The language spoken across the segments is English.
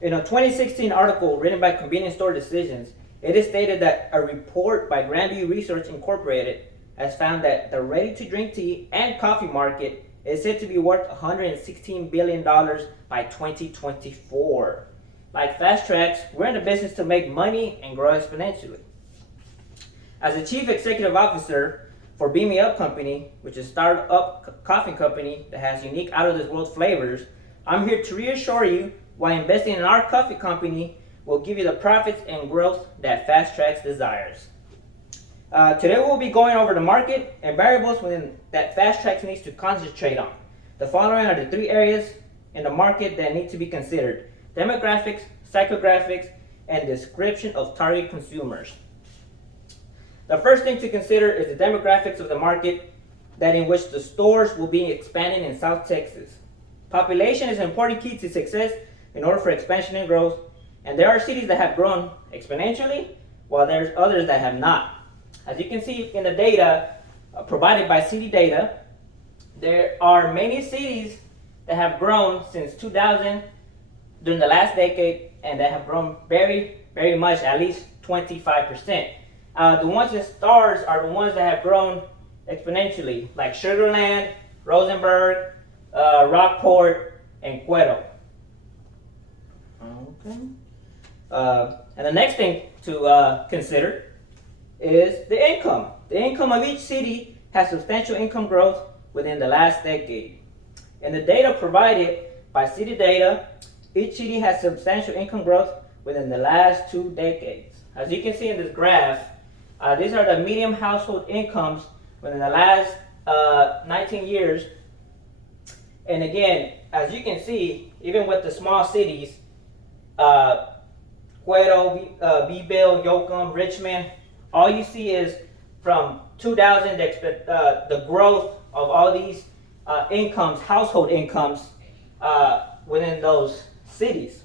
In a 2016 article written by Convenience Store Decisions, it is stated that a report by Grandview Research Incorporated has found that the ready-to-drink tea and coffee market is said to be worth $116 billion by 2024. Like Fast Tracks, we're in the business to make money and grow exponentially. As the Chief Executive Officer for Beam Me Up Company, which is a startup coffee company that has unique out-of-this-world flavors, I'm here to reassure you why investing in our coffee company will give you the profits and growth that Fast Tracks desires. Today we'll be going over the market and variables within that Fast Tracks needs to concentrate on. The following are the 3 areas in the market that need to be considered: demographics, psychographics, and description of target consumers. The first thing to consider is the demographics of the market, that in which the stores will be expanding in South Texas. Population is an important key to success in order for expansion and growth, and there are cities that have grown exponentially, while there's others that have not. As you can see in the data provided by City Data, there are many cities that have grown since 2000 during the last decade, and that have grown very, very much, at least 25%. The ones in stars are the ones that have grown exponentially, like Sugar Land, Rosenberg, Rockport, and Cuero. Okay. And the next thing to consider is the income. The income of each city has substantial income growth within the last decade. In the data provided by City Data, each city has substantial income growth within the last 2 decades. As you can see in this graph, these are the median household incomes within the last 19 years. And again, as you can see, even with the small cities, Cuero, Beeville, Yoakum, Richmond, all you see is from 2000, the growth of all these incomes, household incomes, within those cities.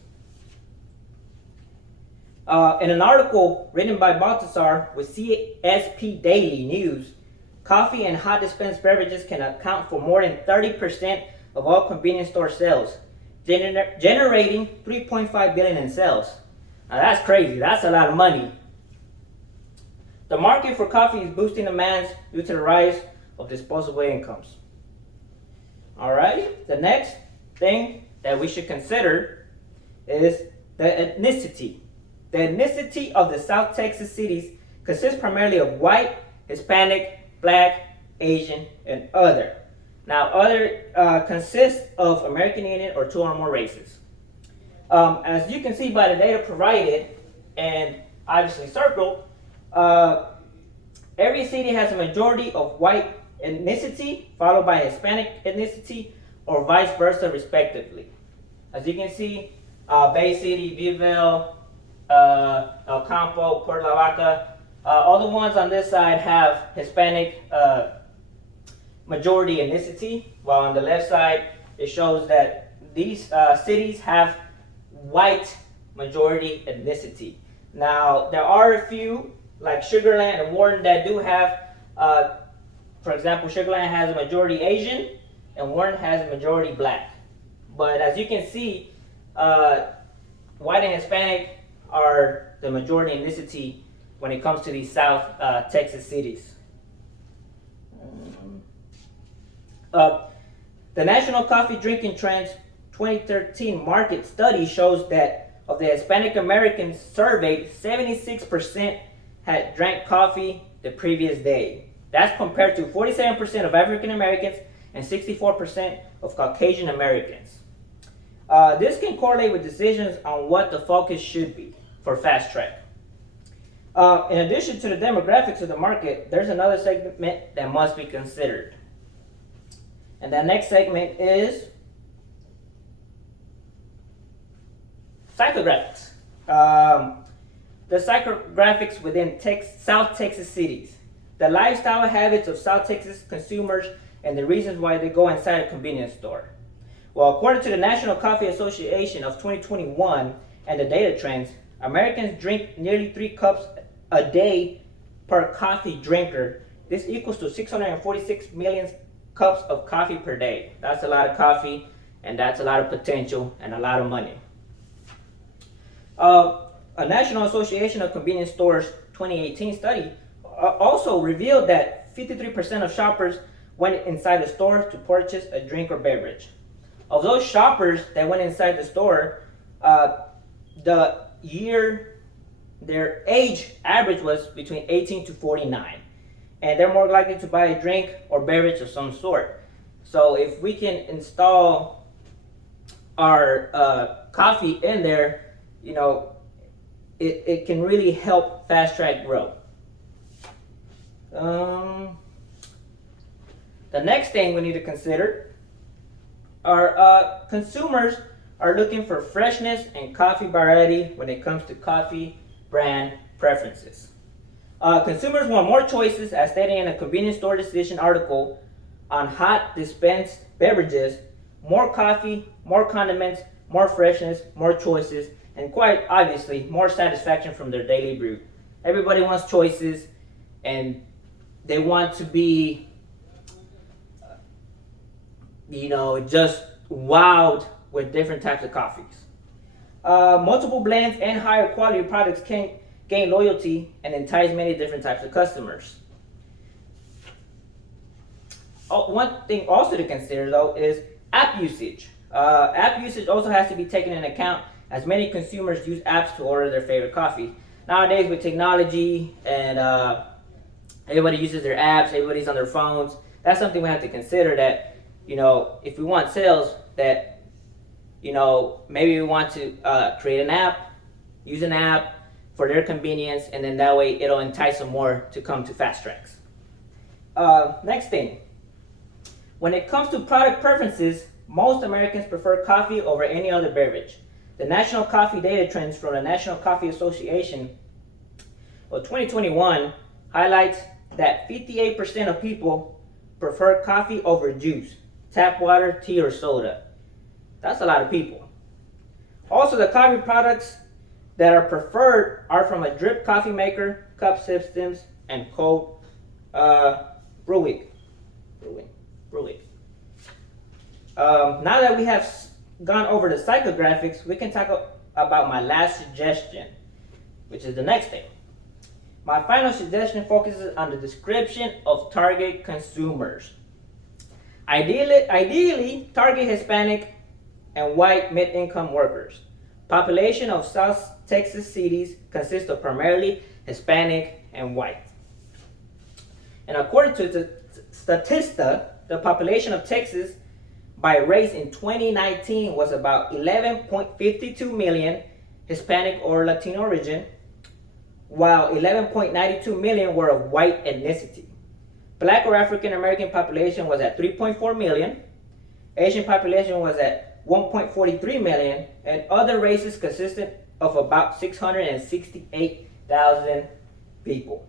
In an article written by Baltasar with CSP Daily News, coffee and hot dispensed beverages can account for more than 30% of all convenience store sales, generating $3.5 billion in sales. Now that's crazy. That's a lot of money. The market for coffee is boosting demands due to the rise of disposable incomes. Alrighty, the next thing that we should consider is the ethnicity. The ethnicity of the South Texas cities consists primarily of white, Hispanic, Black, Asian, and other. Now, other consists of American Indian or 2 or more races. As you can see by the data provided and obviously circled, every city has a majority of white ethnicity followed by Hispanic ethnicity or vice versa respectively. As you can see, Bay City, Beeville, El Campo, Puerto La Vaca, all the ones on this side have Hispanic majority ethnicity, while on the left side it shows that these cities have white majority ethnicity. Now there are a few like Sugar Land and Warren that do have, for example, Sugar Land has a majority Asian and Warren has a majority Black. But as you can see, white and Hispanic are the majority ethnicity when it comes to these South Texas cities. The National Coffee Drinking Trends 2013 market study shows that of the Hispanic Americans surveyed, 76% had drank coffee the previous day. That's compared to 47% of African Americans and 64% of Caucasian Americans. This can correlate with decisions on what the focus should be for Fast Track. In addition to the demographics of the market, there's another segment that must be considered. And that next segment is psychographics. The psychographics within South Texas cities. The lifestyle habits of South Texas consumers and the reasons why they go inside a convenience store. Well, according to the National Coffee Association of 2021 and the data trends, Americans drink nearly 3 cups a day per coffee drinker. This equals to 646 million cups of coffee per day. That's a lot of coffee, and that's a lot of potential and a lot of money. A National Association of Convenience Stores 2018 study also revealed that 53% of shoppers went inside the store to purchase a drink or beverage. Of those shoppers that went inside the store, the year their age average was between 18 to 49, and they're more likely to buy a drink or beverage of some sort. So if we can install our coffee in there, it can really help fast track growth. The next thing we need to consider are consumers are looking for freshness and coffee variety when it comes to coffee brand preferences. Consumers want more choices, as stated in a convenience store decision article on hot dispensed beverages, more coffee, more condiments, more freshness, more choices, and quite obviously, more satisfaction from their daily brew. Everybody wants choices, and they want to be, just wowed with different types of coffees. Multiple blends and higher quality products can gain loyalty and entice many different types of customers. One thing also to consider, though, is app usage. App usage also has to be taken into account, as many consumers use apps to order their favorite coffee. Nowadays, with technology and everybody uses their apps, everybody's on their phones, that's something we have to consider, that if we want sales, that maybe we want to create an app, use an app for their convenience, and then that way it'll entice them more to come to Fast Tracks. Next thing, when it comes to product preferences, most Americans prefer coffee over any other beverage. The National Coffee Data Trends from the National Coffee Association of 2021 highlights that 58% of people prefer coffee over juice, tap water, tea, or soda. That's a lot of people. Also, the coffee products that are preferred are from a drip coffee maker, cup systems, and cold brewing. Now that we have gone over the psychographics, we can talk about my last suggestion, which is the next thing. My final suggestion focuses on the description of target consumers. Ideally, target Hispanic and white mid-income workers. Population of South Texas cities consists of primarily Hispanic and white. And according to the Statista, the population of Texas by race in 2019 was about 11.52 million Hispanic or Latino origin, while 11.92 million were of white ethnicity. Black or African American population was at 3.4 million, Asian population was at 1.43 million, and other races consisted of about 668,000 people.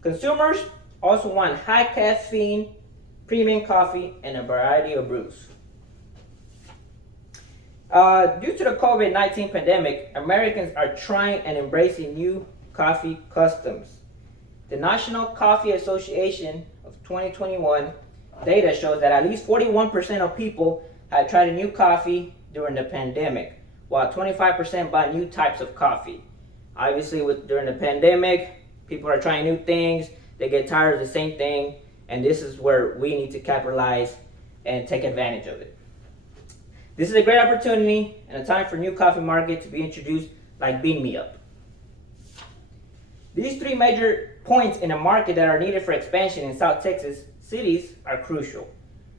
Consumers also want high caffeine, premium coffee, and a variety of brews. Due to the COVID-19 pandemic, Americans are trying and embracing new coffee customs. The National Coffee Association of 2021 data shows that at least 41% of people had tried a new coffee during the pandemic, while 25% bought new types of coffee. Obviously, during the pandemic, people are trying new things, they get tired of the same thing, and this is where we need to capitalize and take advantage of it. This is a great opportunity and a time for new coffee market to be introduced, like Bean Me Up. These three major points in the market that are needed for expansion in South Texas cities are crucial.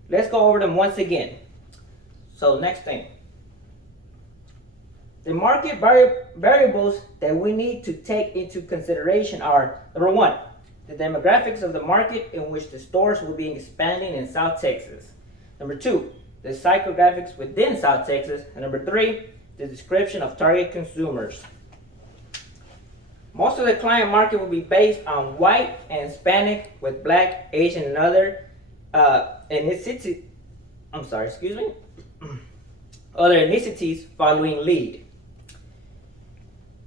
Let's go over them once again. So next thing. The market variables that we need to take into consideration are, number one, the demographics of the market in which the stores will be expanding in South Texas. Number two, the psychographics within South Texas. And number three, the description of target consumers. Most of the client market will be based on white and Hispanic, with Black, Asian, and other other ethnicities following lead.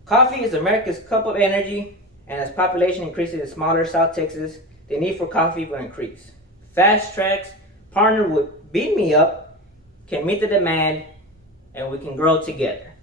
Coffee is America's cup of energy, and as population increases in smaller South Texas, the need for coffee will increase. Fast Tracks partnered with Bean Me Up can meet the demand, and we can grow together.